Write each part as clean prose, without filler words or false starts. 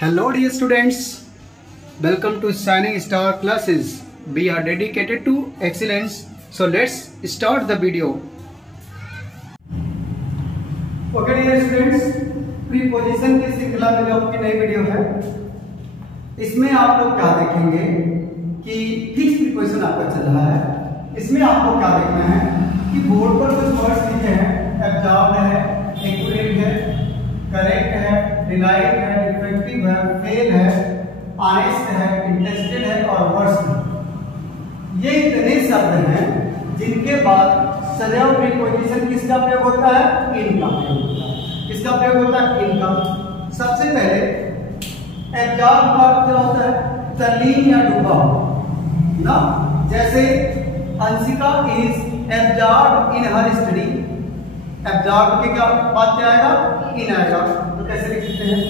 Hello dear students, welcome to Shining Star classes. We are dedicated to excellence. So let's start the video. Okay dear students, preposition की श्रृंखला में जो आपकी नई video है, इसमें आप लोग क्या देखेंगे कि फिक्स प्रीपोजिशन आपका चल रहा है। इसमें आपको क्या देखना है कि बोर्ड पर कुछ वर्ड्स लिखे हैं, एब्जॉर्ब है, एक्यूरेट है, करेक्ट है, डिलाइट है, डिफेक्टिव है, फेल है, ऑनेस्ट है, इंटरेस्टेड है और वर्स्ट है। ये इतने शब्द हैं जिनके बाद सदैव प्रीपोजिशन किसका प्रयोग होता है? इन का प्रयोग होता है। किसका प्रयोग होता है? इन का। सबसे पहले एब्जॉर्ब का क्या होता है? तल्लीन या डूबा ना। जैसे Anshika is absorb in her study. Absorb के क्या बात क्या आएगा? इन आएगा। तो कैसे लिख सकते हैं?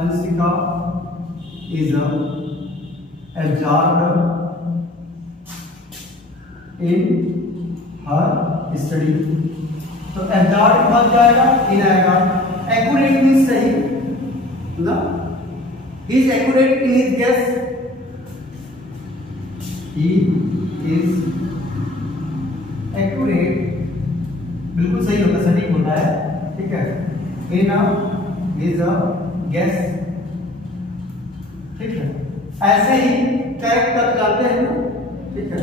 Anshika is absorb in her study. तो एब्जॉर्ब के बाद क्या आएगा? इन आएगा। एक्यूरेट मींस सही ना। He is accurate in his guess. He is accurate, बिल्कुल सही होता है, सटीक होता है, ठीक है। इन हिज गेस, ठीक है। ऐसे ही करेक्ट तक जाते हैं ना, ठीक है,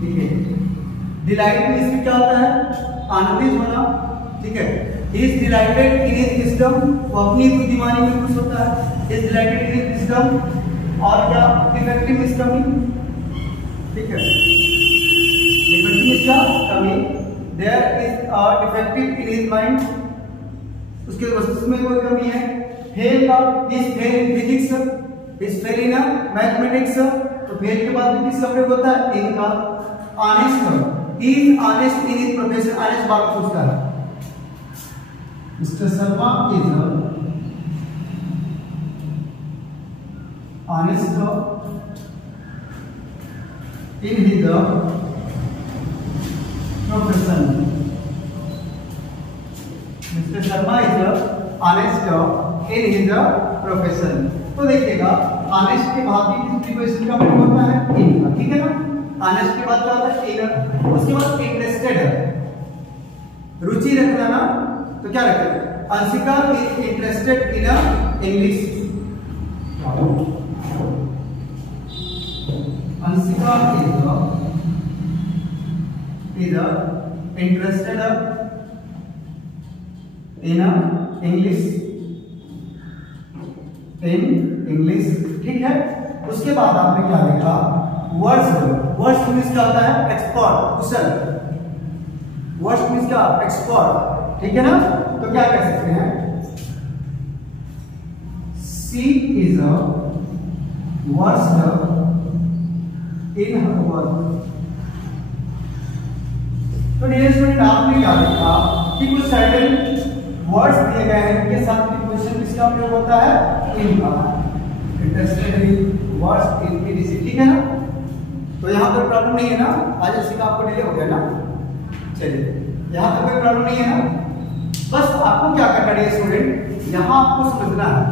ठीक है। डिलाइट में इसमें क्या होता है? आनंदित होना, ठीक है। He is dilated in his wisdom, वो अपनी बुद्धिमानी में खुश होता है। He is dilated in his wisdom. और क्या? डिफेक्टिव मींस कमी, ठीक है। डिफेक्टिव मींस क्या? कमी। There is a defective in his mind, उसके मस्तिष्क में कोई कमी है। फेल का, is fail in physics, is fail in mathematics. तो फेल के बाद में किसका प्रयोग होता है? इन का। Honest, is honest in his profession, honest बात पूछता है। Mister Sharma is honest in his profession. Mister Sharma is honest in his profession. तो देखिएगा, ऑनेस्ट के बाद भी प्रीपोजिशन का प्रयोग होता है इन का, ठीक है ना। ऑनेस्ट के बाद क्या होता है? इन। उसके बाद इंटरेस्टेड है, रुचि रखना ना, तो क्या रखते हैं? Anshika is interested in English. Anshika is interested in English, ठीक है। उसके बाद आपने क्या देखा? वर्ड्स मींस क्या होता है? एक्सपर्ट, कुशल। वर्ड्स मींस क्या? एक्सपर्ट, ठीक है ना। तो क्या कह सकते हैं? She is worst in her work. तो डियर स्टूडेंट, आपने क्या देखा कि कुछ सर्टेन वर्ड्स दिए गए हैं, उनके साथ प्रीपोजिशन किसका प्रयोग होता है? इन का। Interested in, words in, etc, ठीक है ना। तो यहाँ पर प्रॉब्लम नहीं है ना? आज इसी का आपको डिले हो गया ना। चलिए, यहाँ तक कोई प्रॉब्लम नहीं है ना। बस आपको क्या करना है स्टूडेंट, यहाँ आपको समझना है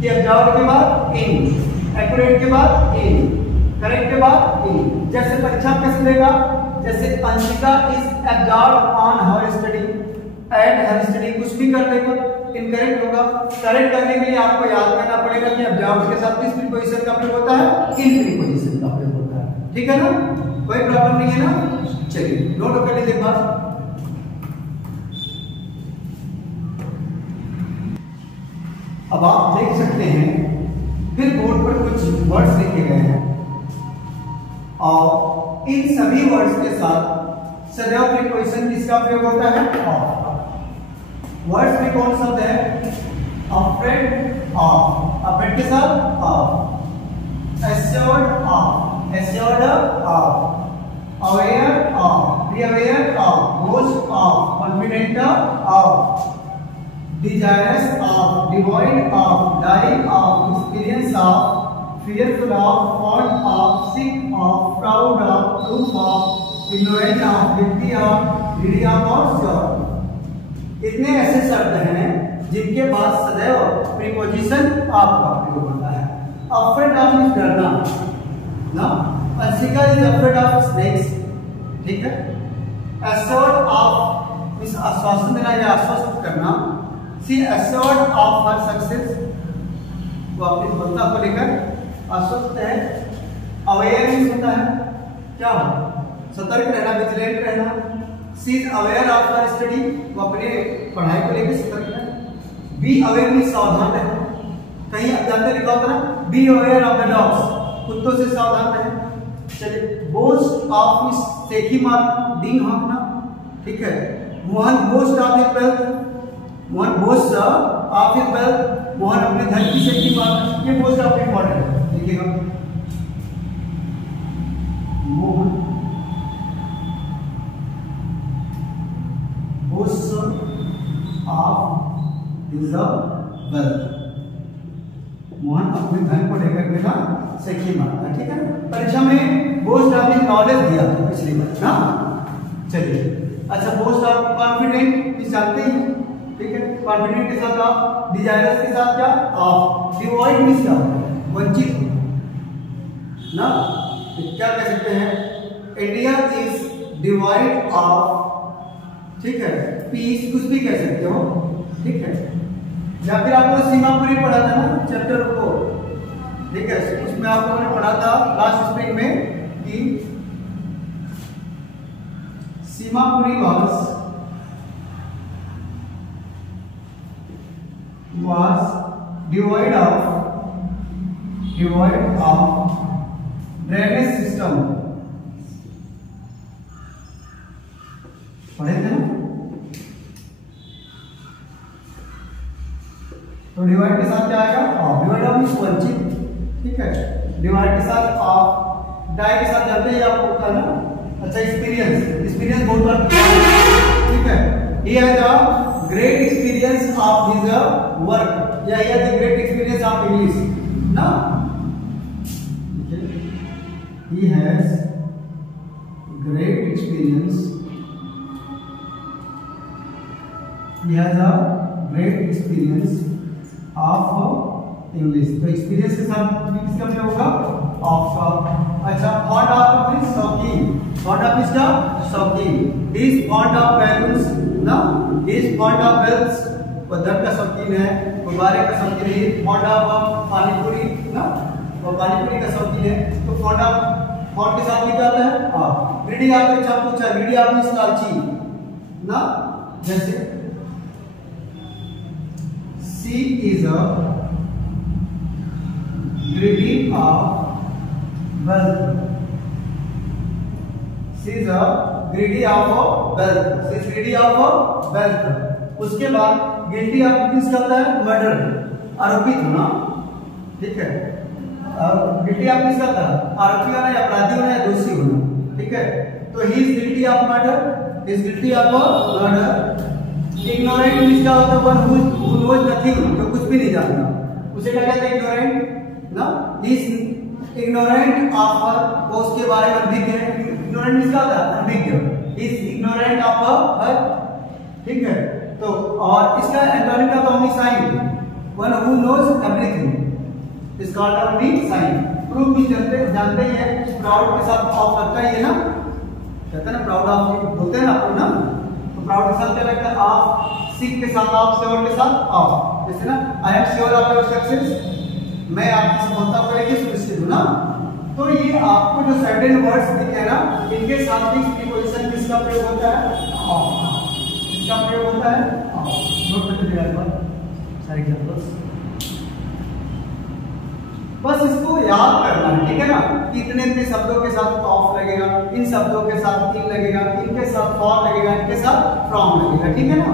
कि एब्जॉर्ब के बाद इन, एक्यूरेट के बाद इन, करेक्ट के बाद इन। जैसे परीक्षा में कैसे देगा? जैसे Anshika is absorb on her study, at her study, कुछ भी कर देगा, इनकरेक्ट होगा। करेक्ट करने के लिए आपको याद करना पड़ेगा कि एब्जॉर्ब के साथ किस प्रीपोजिशन का प्रयोग होता है? इन प्रीपोजिशन का प्रयोग होता है, ठीक है ना। कोई प्रॉब्लम नहीं है ना। चलिए नोट कर लीजिए बात। अब आप देख सकते हैं, फिर बोर्ड पर कुछ वर्ड्स लिखे गए हैं और इन सभी वर्ड्स के साथ सदैव प्रीपोजिशन किसका प्रयोग होता है? ऑफ। वर्ड्स में कौन शब्द है? अफ्रेड ऑफ, अफ्रेड के साथ of. Assured of, assured of. Aware of, be aware of. Boast of, confident of. Desirous of, devoid of, dying of, experience of, fearful of, fond of, sick of, proud of, proof of, ignorant of, guilty of, greedy of और sure। इतने ऐसे शब्द हैं सदैव preposition of का प्रयोग होता है। अफ्रेड ऑफ मींस डरना ना, Anshika is afraid of snakes, ठीक है। एश्योर्ड ऑफ मींस आश्वासन देना या आश्वस्त करना, she assured of her success, वो अपनी सफलता को लेकर आश्वस्त है। अवेयर मींस होता है क्या हो, सतर्क रहना, विजिलेंट रहना। She is aware of her study, वो अपने पढ़ाई को लेकर सतर्क है। बी अवेयर मींस सावधान रहना, कहीं आप जानते लिखा होता ना, B aware of the dogs, कुत्तों से सावधान रहना। चलिए, बोस्ट ऑफ मींस सेखी मारना, डींग हाँकना, ठीक है। Mohan boast of his wealth, Mohan boast of his wealth, Mohan अपने धन की सेखी मारना, ये बोस्ट ऑफ इंपॉर्टेंट है, देखिएगा। Mohan boast of his wealth, Mohan अपने धन को लेकर मेरा सेखी मारता, ठीक है। परीक्षा में बोस्ट ऑफ नॉलेज दिया था पिछली बार ना। चलिए, अच्छा, बोस्ट ऑफ कॉन्फिडेंट भी जानते ही, ठीक है। कॉन्फिडेंट के साथ आप, डिजायरस के साथ क्या आप, डिवॉइड मींस क्या, वंचित ना, क्या कह सकते हैं, इंडिया इज डिवाइड ऑफ, ठीक है, पीस, कुछ भी कह सकते हो, ठीक है। या फिर आपको सीमापुरी पढ़ा था ना चैप्टर को, ठीक है, उसमें आप लोगों ने पढ़ा था लास्ट स्प्रिंग में कि Seemapuri was devoid of drainage system, पढ़े थे ना। तो डिवाइड के साथ क्या आएगा, डिवाइड ऑफ मींस वंचित, ठीक है। डिवाइड के साथ ऑफ, डाई के साथ जाते ही आपको होता है ना। अच्छा, एक्सपीरियंस बहुत बार, ठीक है। He has a great experience of his work, या he has a great experience of English ना, he has great experience, he has a great experience of English. तो एक्सपीरियंस के साथ किसका प्रयोग होगा, ऑफ का। अच्छा, फॉन्ड ऑफ मींस शौकीन, फॉन्ड ऑफ मींस क्या, शौकीन। He is fond of balloons ना, he is fond of bells, वो धन का शौकीन है, गुब्बारे का शौकीन है। फॉन्ड ऑफ पानीपुरी ना, वो पानीपुरी का शौकीन है। तो फॉन्ड ऑफ, फॉन्ड के साथ क्या आता है, हाँ। ग्रीडी आपने अच्छा पूछा, ग्रीडी आप मींस लालची ना, जैसे she is a greedy of wealth, she is a greedy of wealth, she is greedy of wealth। उसके बाद गिल्टी ऑफ किस करता है, मर्डर, आरोपित होना, ठीक है। गिल्टी ऑफ किस करता है, आरोपी होना या अपराधी होना या दोषी होना, ठीक है। तो he is guilty of murder, is guilty of murder. Ignorant means क्या होता है, वन हु नोज नथिंग, जो कुछ भी नहीं जानता, उसे क्या कहते हैं, इग्नोरेंट ना। इज इग्नोरेंट ऑफ हर, वो उसके बारे में अनभिज्ञ है। इग्नोरेंट मींस क्या होता है, अनभिज्ञ। इज इग्नोरेंट ऑफ हर, ठीक है। तो और इसका एंटोनिम का तो omniscient, one who knows everything is called omniscient. Proof भी जानते ही है, प्राउड के साथ ऑफ लगता ही है ना, कहते हैं ना प्राउड ऑफ, बोलते हैं ना आपको ना। प्राउड के साथ क्या लगता है, आप। सीख के साथ आप, श्योर के साथ आप, जैसे ना I am sure of your success, मैं आपकी सफलता को लेकर सुनिश्चित हूं ना। तो ये आपको जो सर्टेन वर्ड्स दिखे ना, इनके साथ भी प्रीपोजिशन किसका प्रयोग होता है, ऑफ, इसका प्रयोग होता है ऑफ। नोट करते जाइए सारे एग्जांपल्स, बस इसको याद करना है, ठीक है ना। इतने इतने शब्दों के साथ ऑफ लगेगा, इन शब्दों के साथ इन लगेगा, इनके साथ फॉर लगेगा, इनके साथ फ्रॉम लगेगा, ठीक है ना।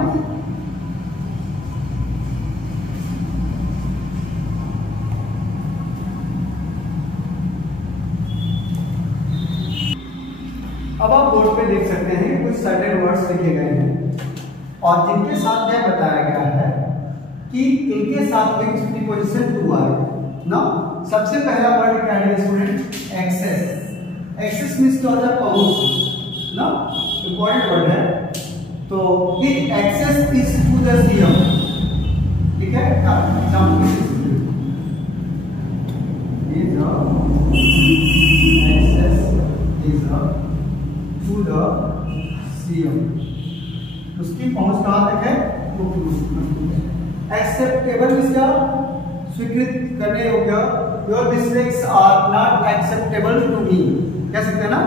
अब आप बोर्ड पे देख सकते हैं कुछ सर्टेन वर्ड्स लिखे गए हैं और जिनके साथ यह बताया गया है कि इनके साथ में प्रीपोजिशन टू आए ना। सबसे पहला वर्ड क्या है स्टूडेंट, एक्सेस। एक्सेस मींस क्या होता है, पहुंच ना, इंपॉर्टेंट वर्ड है। तो ये access is to the CM, ठीक है। एक्सेप्टेबल इसका स्वीकृत करने योग्य, your mistakes are not acceptable to me, कह सकते हैं ना,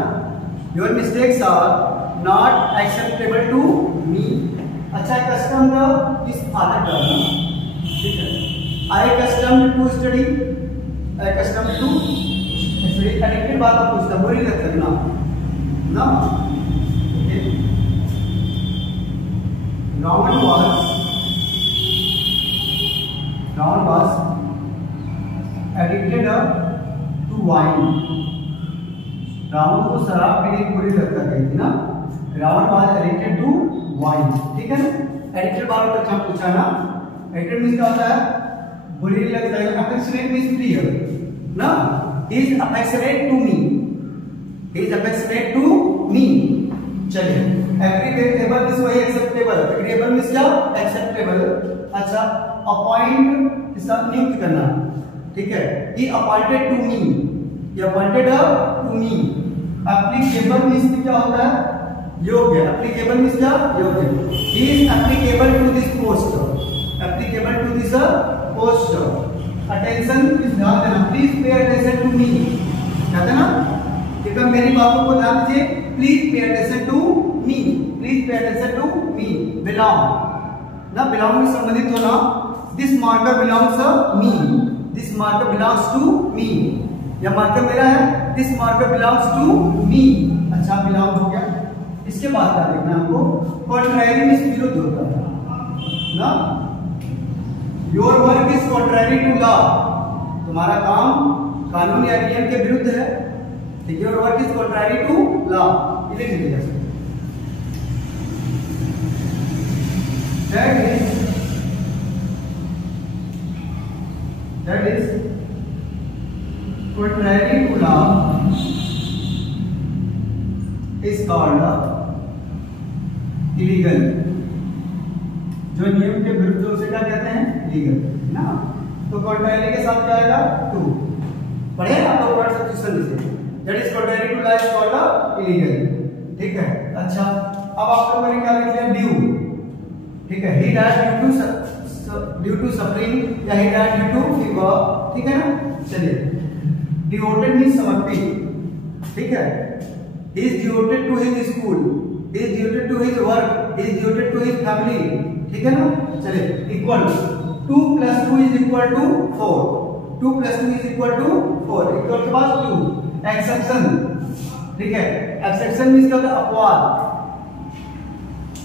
your mistakes are not acceptable to me. अच्छा, कस्टम इस आदत डालना, ठीक है। I custom to study, I custom to study, connected बात आप पूछता बुरी लग सकना ना। Ravan was addicted to wine. Ravan को शराब पीने की बुरी लत लग गई थी ना। Ravan was addicted to wine, ठीक है ना। एडिक्टेड बार तक हम पूछा ना, एडिक्टेड मींस क्या होता है, बुरी लत लग गई। अफेक्शनेट मींस प्रिय ना, he is affectionate to me, he is affectionate to me। चलिए, एग्रीएबल मींस वही एक्सेप्टेबल, एग्रीएबल मींस क्या, एक्सेप्टेबल। अच्छा, अपॉइंट इसका नियुक्त करना, ठीक है। He appointed to me, he appointed to me. Applicable means क्या होता है, योग्य, एप्लीकेबल मींस क्या, योग्य। He is applicable to this post, applicable to this post. Attention means ध्यान देना, प्लीज पे अटेंशन टू मी, कहते हैं ना, कृपया मेरी बातों को ध्यान दीजिए। Please pay attention to me, please pay attention to me. Belong ना, बिलोंग में संबंधित होना। This marker belongs me, this marker belongs to me, यह मार्कर मेरा है, this marker belongs to me. अच्छा, बिलोंग हो गया। इसके बाद क्या देखना है हमको, कॉन्ट्रैरी मींस विरुद्ध होता है ना। Your work is contrary to law, तुम्हारा काम कानून या नियम के विरुद्ध है, ठीक है। Your work is contrary to law, इसे लिख दिया। That is contrary to law is called illegal। जो नियम के विरुद्ध उसे क्या कहते हैं, लीगल ना। तो contrary के साथ क्या आएगा, टू। पढ़े आप लोग वर्ड सब्स्टिट्यूशन से, that is contrary to law is called illegal, ठीक है। अच्छा, अब आप लोगों ने क्या लिख लिया, ड्यू, ठीक है। he died due to suffering या he died due to fever, ठीक है ना। चलिए, devoted means समर्पित, ठीक है। he is devoted to his school, he is devoted to his work, he is devoted to his family, ठीक है ना। चलिए, equal 2 + 2 is equal to 4, 2 + 2 is equal to 4, equal के बाद 2। exception, ठीक है। exception means क्या होता है, अपवाद।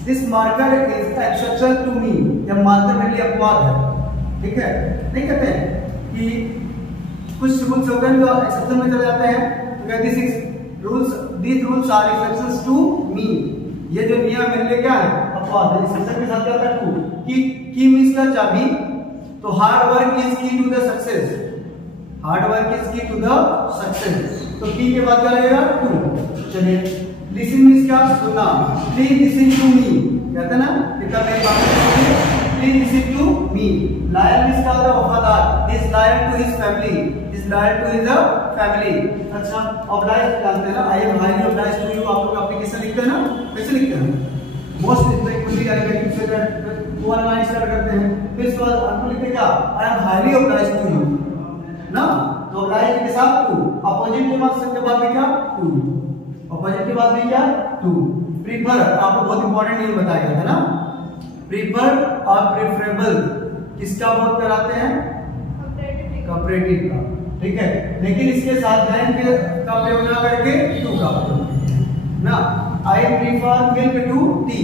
This marker is exception to me, यह मार्कर मेरे लिए अपवाद है, ठीक है। नहीं कहते हैं कि कुछ रूल्स होते हैं जो एक्सेप्शन में चले जाते हैं, तो कहते हैं these rules are exceptions to me, ये जो नियम मेरे लिए क्या है, अपवाद है। एक्सेप्शन के साथ क्या होता है, टू। की मींस का चाबी, तो hard work is key to the success, hard work is key to the success, तो की के बाद क्या लगेगा, टू। चलिए, लिसन मींस क्या, सुनना, प्लीज लिसन टू मी, कहते हैं ना, इतना मेरी बात सुनिए, please listen to me. Loyal means क्या होता है, वफादार, is loyal to his family, is loyal to his family. अच्छा, ऑब्लाइज जानते हैं ना, I am highly oblige to you, आप लोग एप्लीकेशन लिखते हैं ना, कैसे लिखते हैं, मोस्ट रिस्पेक्टफुली वो अनलाइन स्टार्ट करते हैं, फिर इसके बाद आपको लिखते क्या, I am highly oblige to you ना। तो ऑब्लाइज के साथ टू, अपोजिट के बाद में क्या, टू, अपोजिट के बाद में क्या, टू। प्रीफर आपको बहुत इंपॉर्टेंट नियम बताया गया था ना, प्रीफर और प्रेफरेबल किसका बहुत कराते हैं, कंपैरेटिव का, ठीक है। लेकिन इसके साथ दैन का प्रयोग ना करके टू का प्रयोग ना। I prefer milk to tea,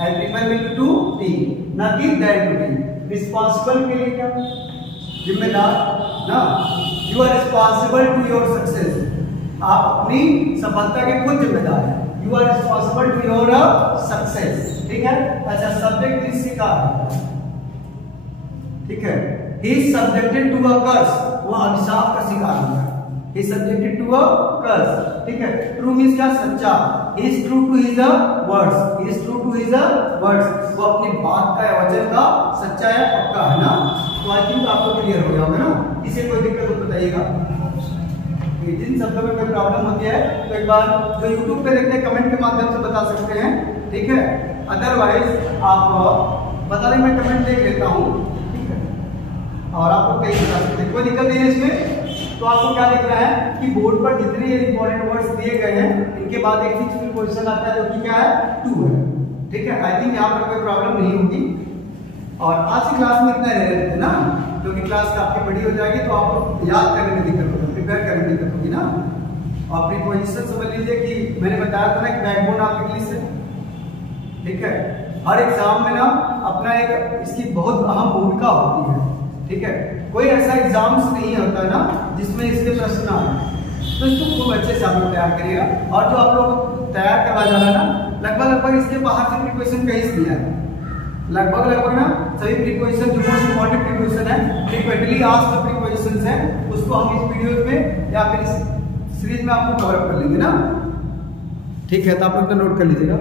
I prefer milk to tea, ना कि दैन टू टी। रिस्पॉन्सिबल के लिए क्या, जिम्मेदार ना, you are responsible to your success, आप अपनी सफलता के खुद जिम्मेदार हैं, you are responsible to your success, ठीक है। अच्छा, सब्जेक्ट इज शिकार, ठीक है। he is subjected to a curse, वो अभिशाप का शिकार हो गया, he is subjected to a curse, ठीक है। true means क्या, सच्चा, he is true to his words, he is true to his words, वो अपनी बात का या वचन का सच्चा है, पक्का है ना। तो आई थिंक आपको क्लियर हो गया होगा ना, इसे कोई दिक्कत हो बताइएगा, जिन शब्दों में कोई प्रॉब्लम होती है तो एक बार जो YouTube पे देखते हैं कमेंट के माध्यम से बता सकते हैं, ठीक है। अदरवाइज आप बता दें, मैं कमेंट देख लेता हूँ, ठीक है, और आप लोग कहीं बता सकते हैं, कोई दिक्कत नहीं है इसमें। तो आपको क्या दिख रहा है कि बोर्ड पर जितने इंपॉर्टेंट वर्ड्स दिए गए हैं इनके बाद एक फिक्स प्रीपोजिशन आता है जो कि क्या है, टू है, ठीक है। आई थिंक यहाँ पर कोई प्रॉब्लम नहीं होगी। और आज की क्लास में इतना रह रहे थे ना, क्योंकि क्लास काफी बड़ी हो जाएगी तो आपको याद करने में दिक्कत होगी, प्रिपेयर करने में दिक्कत होगी ना। और प्रीपोजिशन समझ लीजिए कि मैंने बताया था ना कि बैकबोन ऑफ इंग्लिश है, ठीक है। हर एग्जाम में ना अपना एक इसकी बहुत अहम भूमिका होती है, ठीक है। कोई ऐसा एग्जाम्स नहीं होता ना जिसमें इसके प्रश्न ना आए, तो इसको खूब अच्छे से आप लोग तैयार करिएगा। और जो आप लोग तैयार करवा जा रहा है ना, लगभग इसके बाहर से प्रीपोजिशन कहीं से दिया है, लगभग ना सभी प्रीपोजिशन जो मोस्ट इंपॉर्टेंट प्रीपोजिशन है, फ्रीक्वेंटली आस्क्ड प्रीपोजिशंस है, उसको हम इस वीडियो में या फिर इस सीरीज में आपको कवर कर लेंगे ना, ठीक है। तो आप लोग नोट कर लीजिएगा।